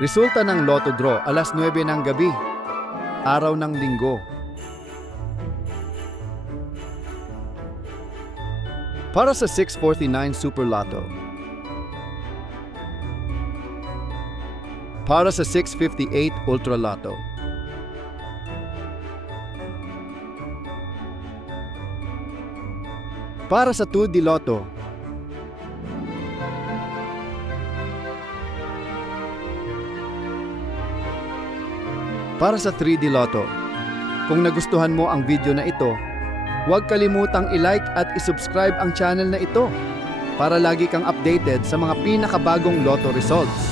Resulta ng Lotto Draw, alas 9 ng gabi, araw ng linggo. Para sa 649 Super Lotto. Para sa 658 Ultra Lotto. Para sa 2D Lotto. Para sa 3D Lotto. Kung nagustuhan mo ang video na ito, huwag kalimutang i-like at i-subscribe ang channel na ito para lagi kang updated sa mga pinakabagong Lotto results.